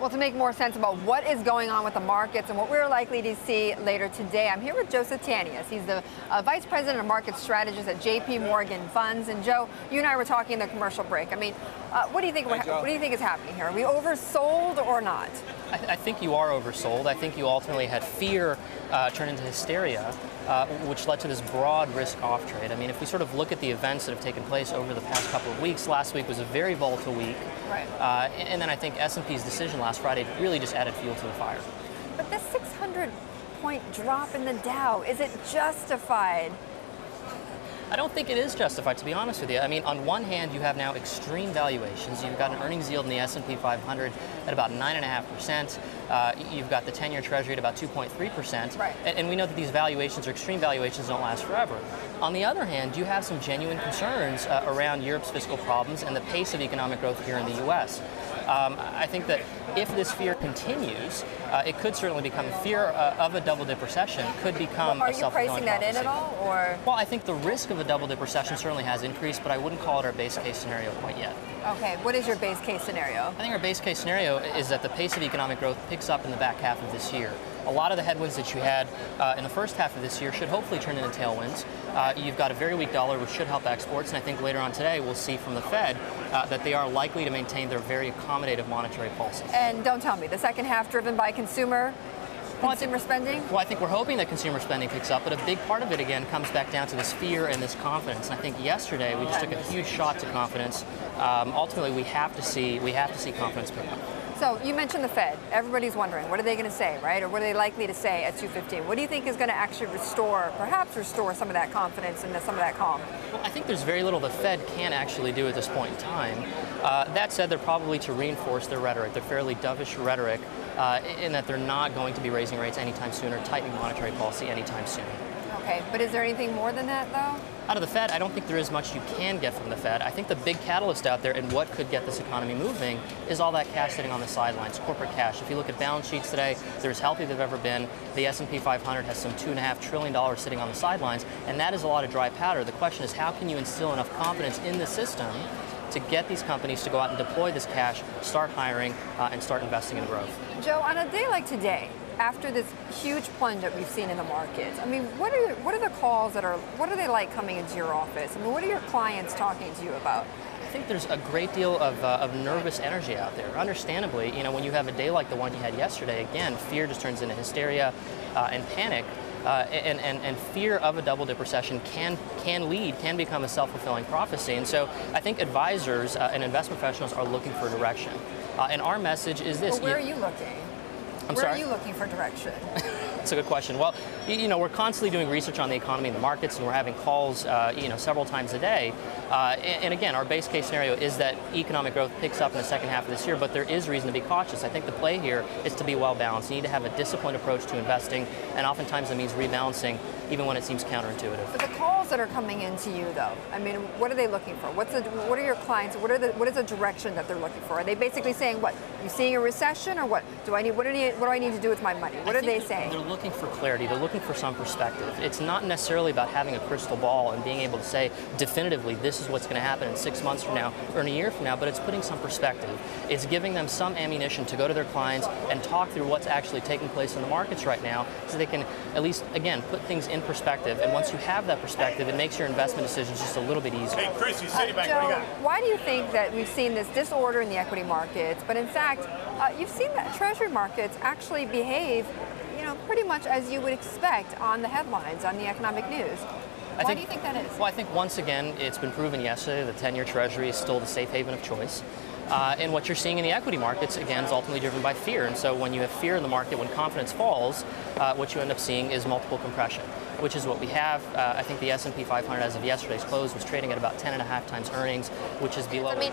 Well, to make more sense about what is going on with the markets and what we're likely to see later today, I'm here with Tanious. He's the Vice President of Market Strategist at JP Morgan Funds. And Joe, you and I were talking in the commercial break. I mean, what do you think? What do you think is happening here? Are we oversold or not? I think you are oversold. I think you ultimately had fear turn into hysteria, which led to this broad risk-off trade. I mean, if we sort of look at the events that have taken place over the past couple of weeks, last week was a very volatile week. Right. And then I think S&P's decision last Friday really just added fuel to the fire. But this 600-point drop in the Dow, is it justified? I don't think it is justified, to be honest with you. I mean, on one hand, you have now extreme valuations. You've got an earnings yield in the S&P 500 at about 9.5%. You've got the 10-year Treasury at about 2.3%. Right. And we know that these valuations, or extreme valuations, don't last forever. On the other hand, you have some genuine concerns around Europe's fiscal problems and the pace of economic growth here in the U.S. I think that if this fear continues, it could certainly become fear of a double-dip recession could become a self-fulfilling prophecy. Are you pricing that in at all, or? Well, I think the risk of a double-dip recession certainly has increased, but I wouldn't call it our base case scenario quite yet. Okay, what is your base case scenario? I think our base case scenario is that the pace of economic growth picks up in the back half of this year. A lot of the headwinds that you had in the first half of this year should hopefully turn into tailwinds. You've got a very weak dollar, which should help exports, and I think later on today we'll see from the Fed that they are likely to maintain their very accommodative monetary policies. And don't tell me, the second half driven by consumer spending? Well, I think we're hoping that consumer spending picks up, but a big part of it, again, comes back down to this fear and this confidence. And I think yesterday we just took a huge shot to confidence. Ultimately, we have to see confidence pick up. So you mentioned the Fed. Everybody's wondering, what are they going to say, right? Or what are they likely to say at 2:15? What do you think is going to actually perhaps restore some of that confidence and some of that calm? Well, I think there's very little the Fed can actually do at this point in time. That said, they're probably to reinforce their rhetoric, their fairly dovish rhetoric, in that they're not going to be raising rates anytime soon or tightening monetary policy anytime soon. Okay, but is there anything more than that, though? Out of the Fed, I don't think there is much you can get from the Fed. I think the big catalyst out there and what could get this economy moving is all that cash sitting on the sidelines, corporate cash. If you look at balance sheets today, they're as healthy as they've ever been. The S&P 500 has some $2.5 trillion sitting on the sidelines, and that is a lot of dry powder. The question is, how can you instill enough confidence in the system to get these companies to go out and deploy this cash, start hiring, and start investing in growth? Joe, on a day like today, after this huge plunge that we've seen in the markets, I mean, what are the calls what are they like coming into your office? I mean, what are your clients talking to you about? I think there's a great deal of nervous energy out there. Understandably, you know, when you have a day like the one you had yesterday, again, fear just turns into hysteria and panic. And fear of a double-dip recession can become a self-fulfilling prophecy. And so I think advisors and investment professionals are looking for direction. And our message is this. Well, where are you looking? Where are you looking for direction? That's a good question. Well, you know, we're constantly doing research on the economy and the markets, and we're having calls, you know, several times a day. And again, our base case scenario is that economic growth picks up in the second half of this year, but there is reason to be cautious. I think the play here is to be well balanced. You need to have a disciplined approach to investing, and oftentimes that means rebalancing, even when it seems counterintuitive. But the calls that are coming into you, though, I mean, what are they looking for? What are your clients? What is the direction that they're looking for? Are they basically saying, what? You seeing a recession, or what? What do I need to do with my money? What are they saying? They're looking for clarity. They're looking for some perspective. It's not necessarily about having a crystal ball and being able to say definitively this is what's going to happen in 6 months from now or in a year from now, but it's putting some perspective. It's giving them some ammunition to go to their clients and talk through what's actually taking place in the markets right now so they can at least, again, put things in perspective. And once you have that perspective, it makes your investment decisions just a little bit easier. Hey, Chris, you Citibank, Joe, what do you got? why do you think that we've seen this disorder in the equity markets, but in fact, you've seen that Treasury markets actually behave, you know, pretty much as you would expect on the headlines, on the economic news? Why do you think that is? Well, I think once again, it's been proven yesterday that the 10-year Treasury is still the safe haven of choice. And what you're seeing in the equity markets, again, is ultimately driven by fear. And so when you have fear in the market, when confidence falls, what you end up seeing is multiple compression, which is what we have. I think the S&P 500 as of yesterday's close was trading at about 10.5 times earnings, which is below. I mean,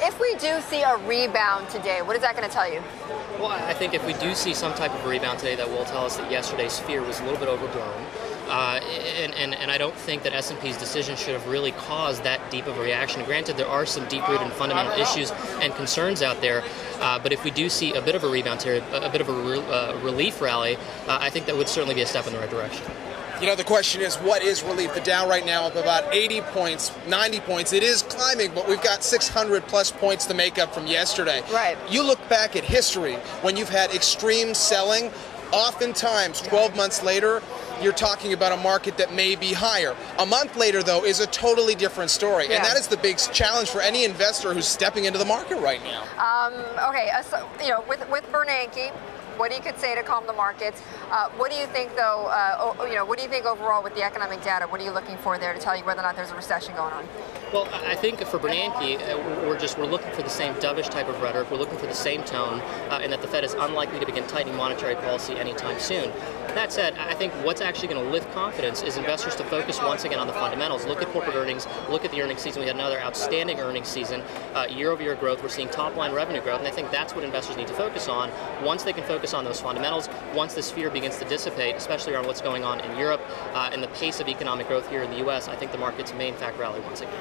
if we do see a rebound today, what is that going to tell you? Well, I think if we do see some type of rebound today, that will tell us that yesterday's fear was a little bit overblown. And I don't think that S&P's decision should have really caused that deep of a reaction. Granted, there are some deep-rooted and fundamental issues and concerns out there, but if we do see a bit of a rebound here, a bit of a relief rally, I think that would certainly be a step in the right direction. You know, the question is, what is relief? The Dow right now up about 80 points, 90 points. It is climbing, but we've got 600 plus points to make up from yesterday. Right. You look back at history, when you've had extreme selling, oftentimes 12 months later, you're talking about a market that may be higher. A month later, though, is a totally different story. Yeah. And that is the big challenge for any investor who's stepping into the market right now. Okay, so, you know, with Bernanke, what he could say to calm the markets. What do you think, though? You know, what do you think overall with the economic data? What are you looking for there to tell you whether or not there's a recession going on? Well, I think for Bernanke, we're looking for the same dovish type of rhetoric. We're looking for the same tone, and that the Fed is unlikely to begin tightening monetary policy anytime soon. That said, I think what's actually going to lift confidence is investors to focus once again on the fundamentals. Look at corporate earnings. Look at the earnings season. We had another outstanding earnings season. Year-over-year growth. We're seeing top-line revenue growth, and I think that's what investors need to focus on. Once they can focus on those fundamentals, once this fear begins to dissipate, especially around what's going on in Europe and the pace of economic growth here in the U.S., I think the markets may in fact rally once again.